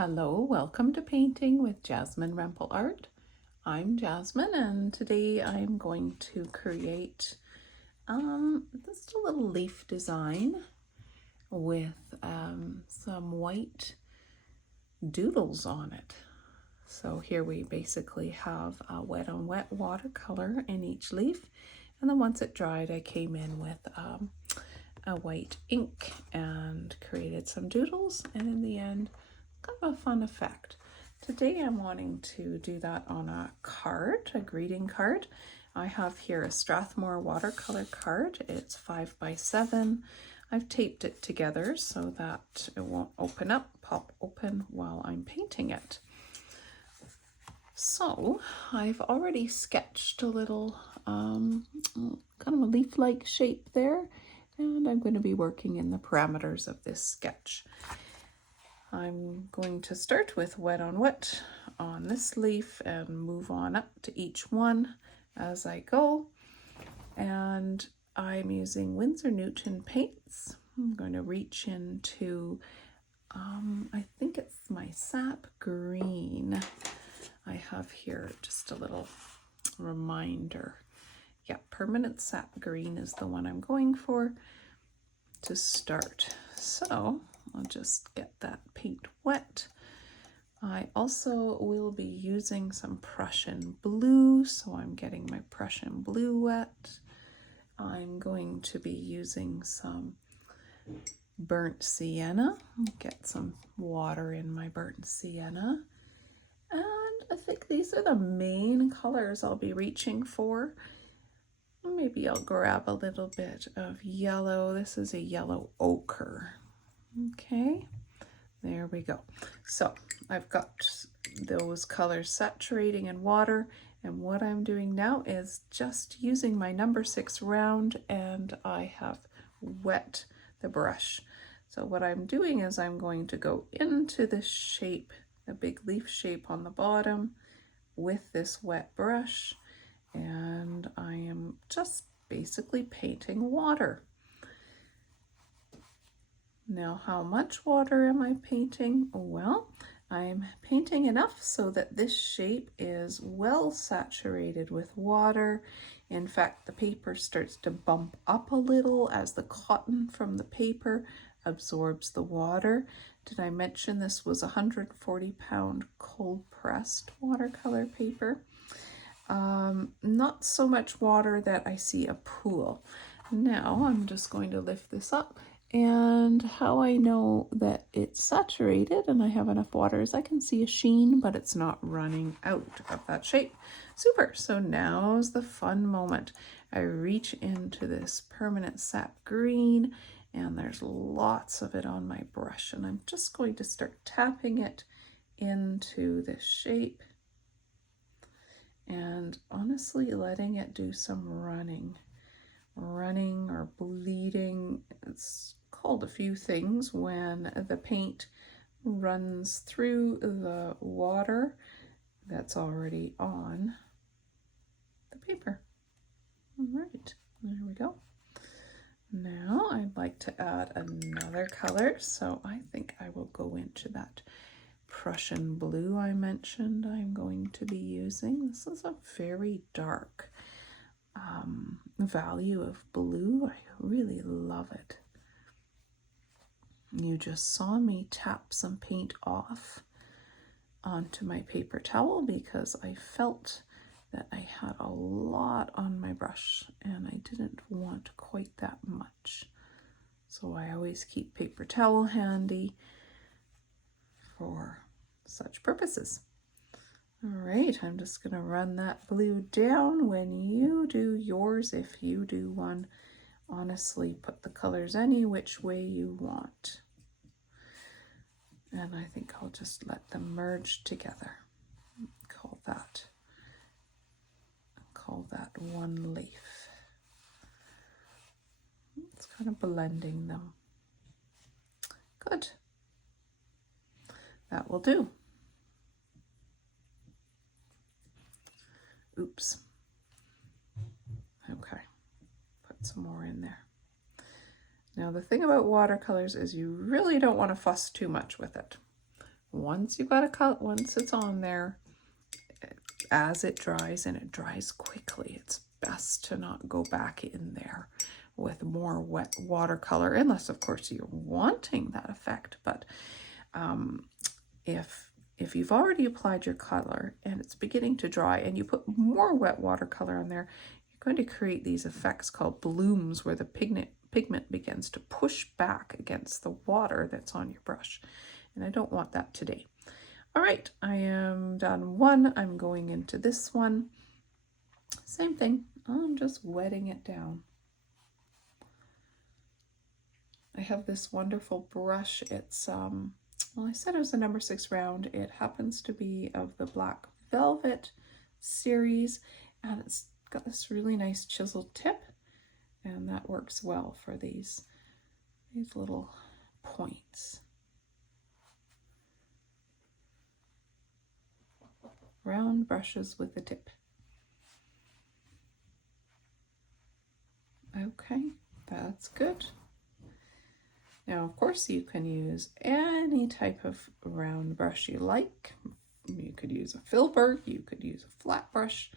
Hello, welcome to Painting with Jasmine Rempel Art. I'm Jasmine and today I'm going to create just a little leaf design with some white doodles on it. So here we basically have a wet on wet watercolor in each leaf, and then once it dried I came in with a white ink and created some doodles, and in the end kind of a fun effect. Today I'm wanting to do that on a card, a greeting card. I have here a Strathmore watercolor card. It's 5 by 7. I've taped it together so that it won't pop open while I'm painting it. So I've already sketched a little kind of a leaf-like shape there, and I'm going to be working in the parameters of this sketch. I'm going to start with wet on wet on this leaf and move on up to each one as I go. And I'm using Windsor Newton paints. I'm going to reach into, I think it's my Sap Green. I have here just a little reminder. Yeah, permanent Sap Green is the one I'm going for to start. So I'll just get that paint wet. I also will be using some Prussian Blue, so I'm getting my Prussian Blue wet. I'm going to be using some burnt sienna. Get some water in my burnt sienna. And I think these are the main colors I'll be reaching for. Maybe I'll grab a little bit of yellow. This is a yellow ochre. Okay, there we go. So I've got those colors saturating in water, and what I'm doing now is just using my number 6 round, and I have wet the brush. So what I'm doing is I'm going to go into this shape, the big leaf shape on the bottom, with this wet brush, and I am just basically painting water. Now, how much water am I painting? Well, I'm painting enough so that this shape is well saturated with water. In fact, the paper starts to bump up a little as the cotton from the paper absorbs the water. Did I mention this was 140-pound cold pressed watercolor paper? Not so much water that I see a pool. Now I'm just going to lift this up. And how I know that it's saturated and I have enough water is I can see a sheen, but it's not running out of that shape. Super. So now's the fun moment. I reach into this permanent sap green, and there's lots of it on my brush, and I'm just going to start tapping it into this shape and honestly letting it do some running or bleeding. It's called a few things when the paint runs through the water that's already on the paper. All right, there we go. Now I'd like to add another color, so I think I will go into that Prussian Blue I mentioned I'm going to be using. This is a very dark value of blue. I really love it. You just saw me tap some paint off onto my paper towel because I felt that I had a lot on my brush and I didn't want quite that much. So I always keep paper towel handy for such purposes. All right, I'm just going to run that blue down. When you do yours, if you do one, honestly, put the colors any which way you want. And I think I'll just let them merge together. Call that one leaf. It's kind of blending them. Good. That will do. Oops. Okay, put some more in there. Now the thing about watercolors is you really don't want to fuss too much with it. once you've got a cut, once it's on there, as it dries, and it dries quickly, it's best to not go back in there with more wet watercolor, unless of course you're wanting that effect. But if you've already applied your color and it's beginning to dry and you put more wet watercolor on there, you're going to create these effects called blooms, where the pigment begins to push back against the water that's on your brush. And I don't want that today. All right, I am done one. I'm going into this one. Same thing. I'm just wetting it down. I have this wonderful brush. It's, well, I said it was a number 6 round. It happens to be of the Black Velvet series, and it's got this really nice chiseled tip, and that works well for these little points. Round brushes with a tip. Okay, that's good. Now, of course, you can use any type of round brush you like. You could use a filbert, you could use a flat brush.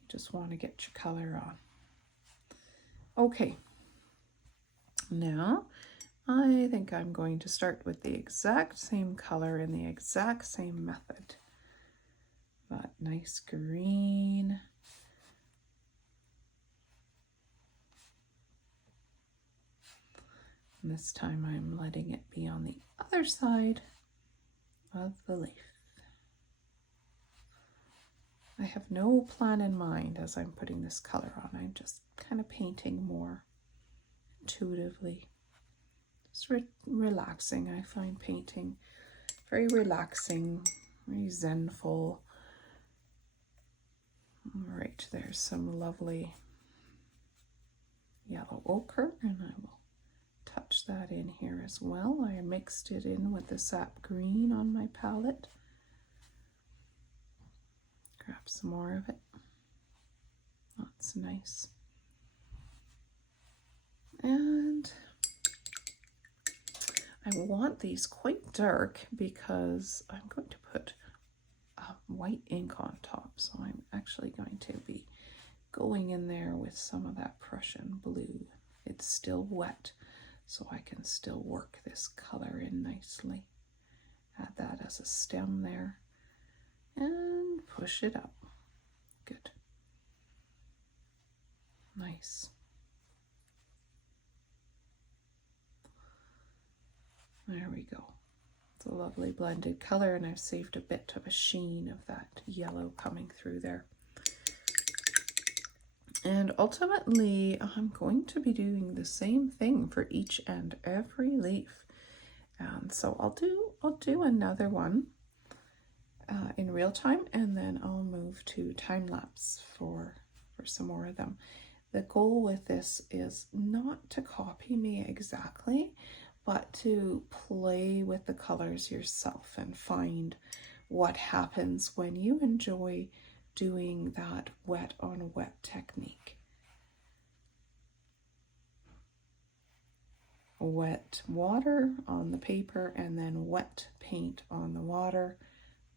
You just want to get your color on. Okay, now I think I'm going to start with the exact same color in the exact same method. That nice green. And this time I'm letting it be on the other side of the leaf. I have no plan in mind as I'm putting this color on. I'm just kind of painting more intuitively. Just relaxing. I find painting very relaxing, very zenful. All right, there's some lovely yellow ochre, and I will touch that in here as well. I mixed it in with the Sap Green on my palette. Grab some more of it. That's nice. And I want these quite dark because I'm going to put white ink on top. So I'm actually going to be going in there with some of that Prussian Blue. It's still wet, so I can still work this color in nicely. Add that as a stem there and push it up. Good. Nice. There we go. It's a lovely blended color, and I've saved a bit of a sheen of that yellow coming through there. And ultimately, I'm going to be doing the same thing for each and every leaf. And so I'll do another one in real time, and then I'll move to time lapse for some more of them. The goal with this is not to copy me exactly, but to play with the colors yourself and find what happens when you enjoy doing that wet on wet technique. Wet water on the paper and then wet paint on the water.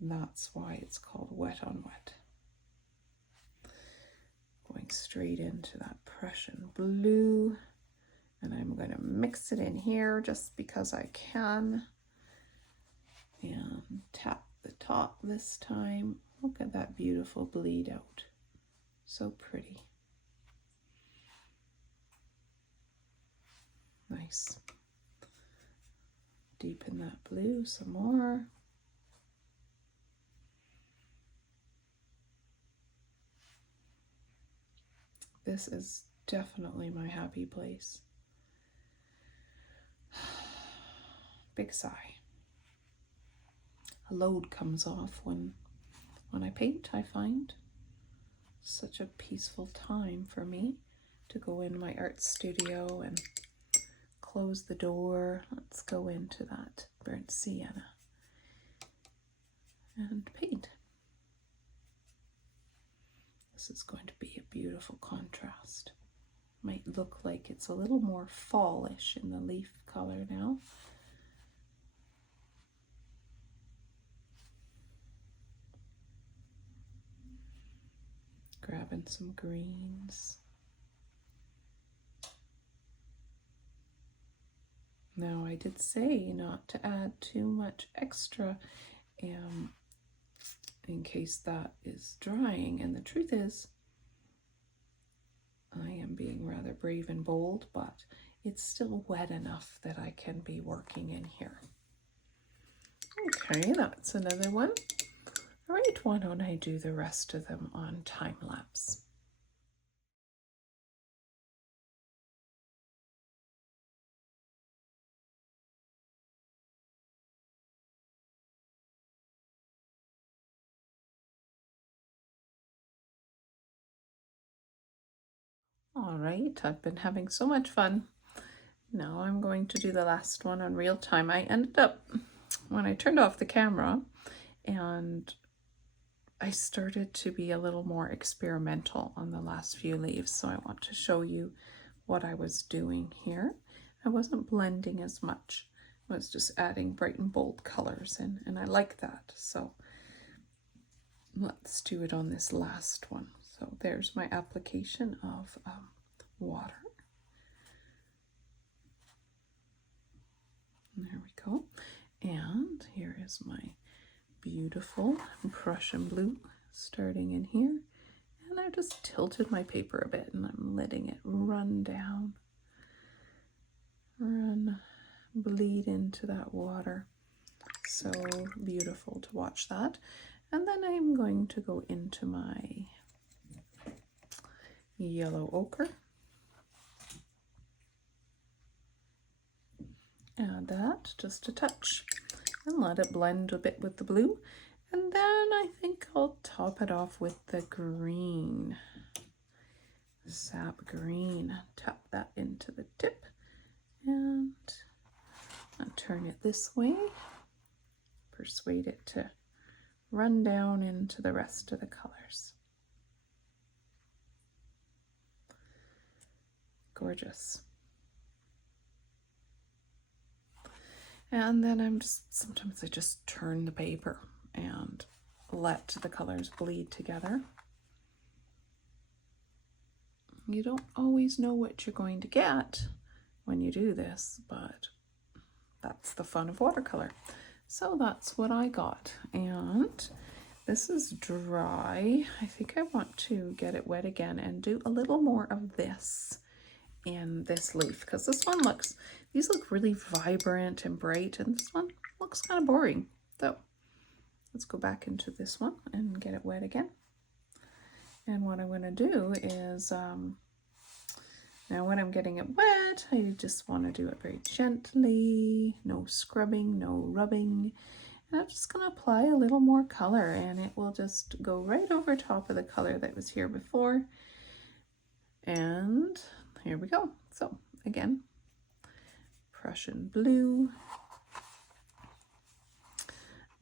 That's why it's called wet on wet. Going straight into that Prussian Blue. And I'm going to mix it in here just because I can. And tap the top this time. Look at that beautiful bleed out. So pretty. Nice. Deepen that blue some more. This is definitely my happy place. Big sigh. A load comes off when I paint, I find. Such a peaceful time for me to go in my art studio and close the door. Let's go into that burnt sienna and paint. This is going to be a beautiful contrast. Might look like it's a little more fallish in the leaf color now. in some greens. Now, I did say not to add too much extra in case that is drying, and the truth is I am being rather brave and bold, but it's still wet enough that I can be working in here. Okay, that's another one. All right, why don't I do the rest of them on time lapse? All right, I've been having so much fun. Now I'm going to do the last one on real time. I ended up, when I turned off the camera, and I started to be a little more experimental on the last few leaves, so I want to show you what I was doing here. I wasn't blending as much. I was just adding bright and bold colors, and I like that. So let's do it on this last one. So there's my application of water. There we go. And here is my beautiful Prussian Blue starting in here. And I just tilted my paper a bit and I'm letting it run down. Bleed into that water. So beautiful to watch that. And then I'm going to go into my yellow ochre. Add that just a touch and let it blend a bit with the blue. And then I think I'll top it off with the green, Sap Green. Tap that into the tip and I'll turn it this way. Persuade it to run down into the rest of the colors. Gorgeous. And then sometimes I just turn the paper and let the colors bleed together. You don't always know what you're going to get when you do this, but that's the fun of watercolor. So that's what I got. And this is dry. I think I want to get it wet again and do a little more of this in this leaf, because these look really vibrant and bright, and this one looks kind of boring. So let's go back into this one and get it wet again. And what I'm going to do is, now when I'm getting it wet, I just want to do it very gently, no scrubbing, no rubbing. And I'm just going to apply a little more color, and it will just go right over top of the color that was here before. And here we go. So again, Prussian Blue.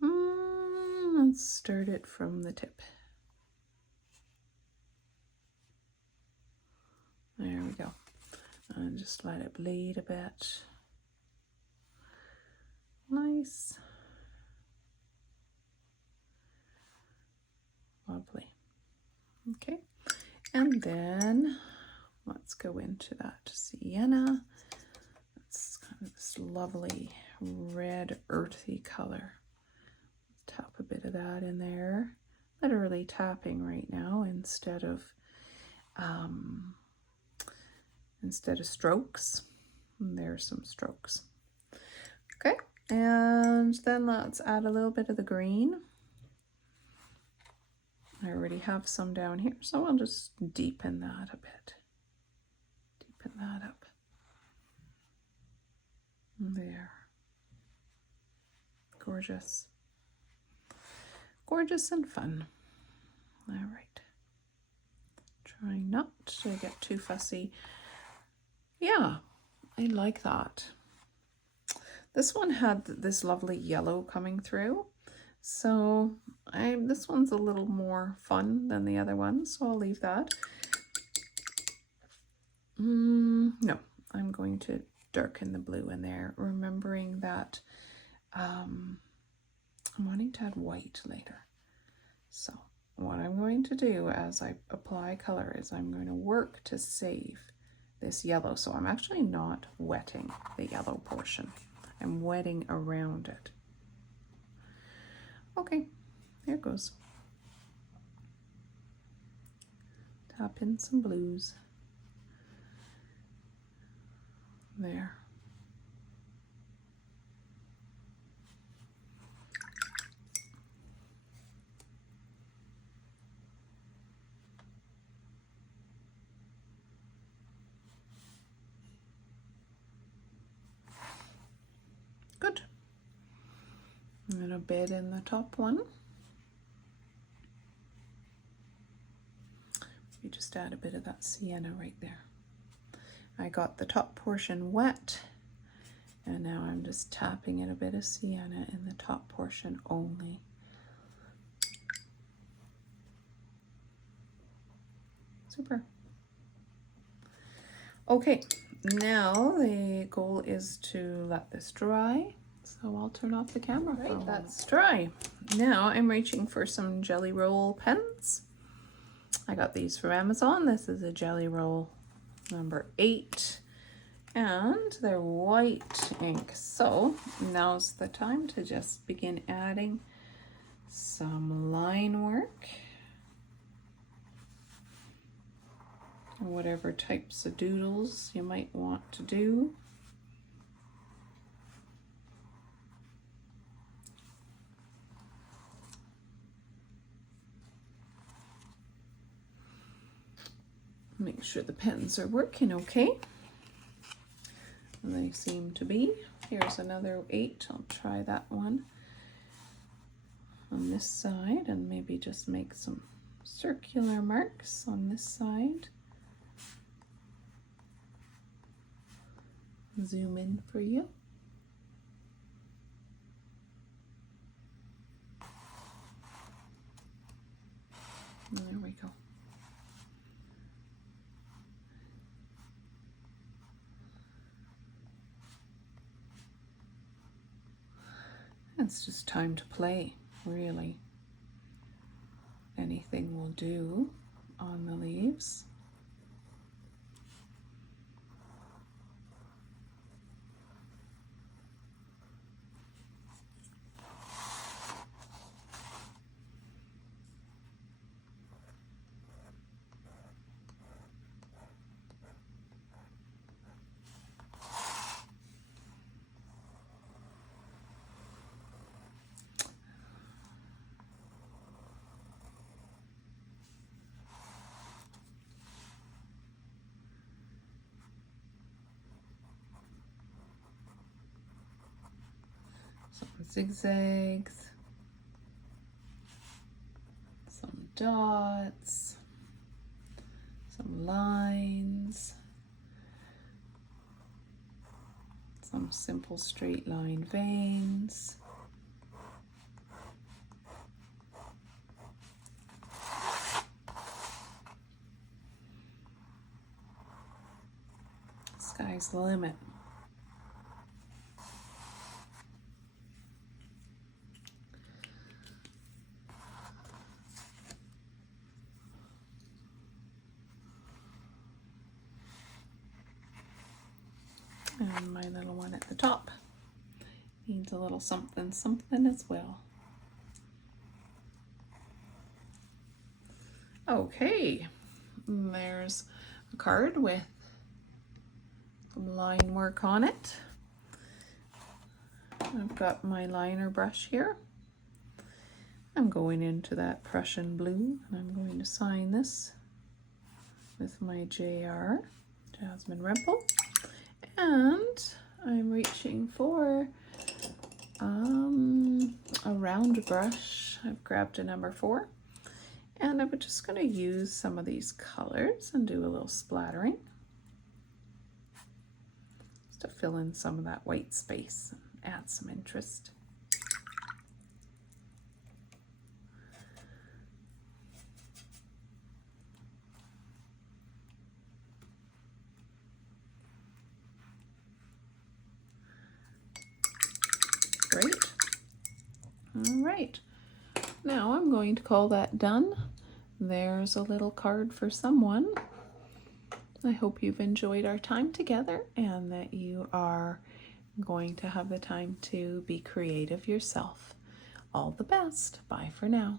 Let's start it from the tip. There we go. And just let it bleed a bit. Nice. Lovely. Okay. And then let's go into that Sienna. It's kind of this lovely red earthy color. Tap a bit of that in there. Literally tapping right now instead of strokes. And there's some strokes. Okay, and then let's add a little bit of the green. I already have some down here, so I'll just deepen that a bit. Deepen that up. There. Gorgeous. Gorgeous and fun. All right. Trying not to get too fussy. Yeah, I like that. This one had this lovely yellow coming through. So this one's a little more fun than the other one, so I'll leave that. No, I'm going to darken the blue in there, remembering that I'm wanting to add white later. So what I'm going to do as I apply color is I'm going to work to save this yellow. So I'm actually not wetting the yellow portion. I'm wetting around it. Okay, here it goes. Tap in some blues. There. Good. I'm going to bed in the top one. You just add a bit of that sienna right there. I got the top portion wet, and now I'm just tapping in a bit of sienna in the top portion only. Super. Okay, now the goal is to let this dry. So I'll turn off the camera. Right, that's dry. Now I'm reaching for some jelly roll pens. I got these from Amazon. This is a jelly roll number 8, and they're white ink. So now's the time to just begin adding some line work. Whatever types of doodles you might want to do. Make sure the pens are working okay. And they seem to be. Here's another 8. I'll try that one on this side and maybe just make some circular marks on this side. Zoom in for you. There we go. It's just time to play, really. Anything will do on the leaves. Some zigzags, some dots, some lines, some simple straight line veins. Sky's the limit. And my little one at the top needs a little something something as well. Okay, and there's a card with some line work on it. I've got my liner brush here. I'm going into that Prussian Blue, and I'm going to sign this with my JR, Jasmine Ripple. And I'm reaching for a round brush. I've grabbed a number 4, and I'm just going to use some of these colors and do a little splattering just to fill in some of that white space and add some interest. Great. All right. Now I'm going to call that done. There's a little card for someone. I hope you've enjoyed our time together and that you are going to have the time to be creative yourself. All the best. Bye for now.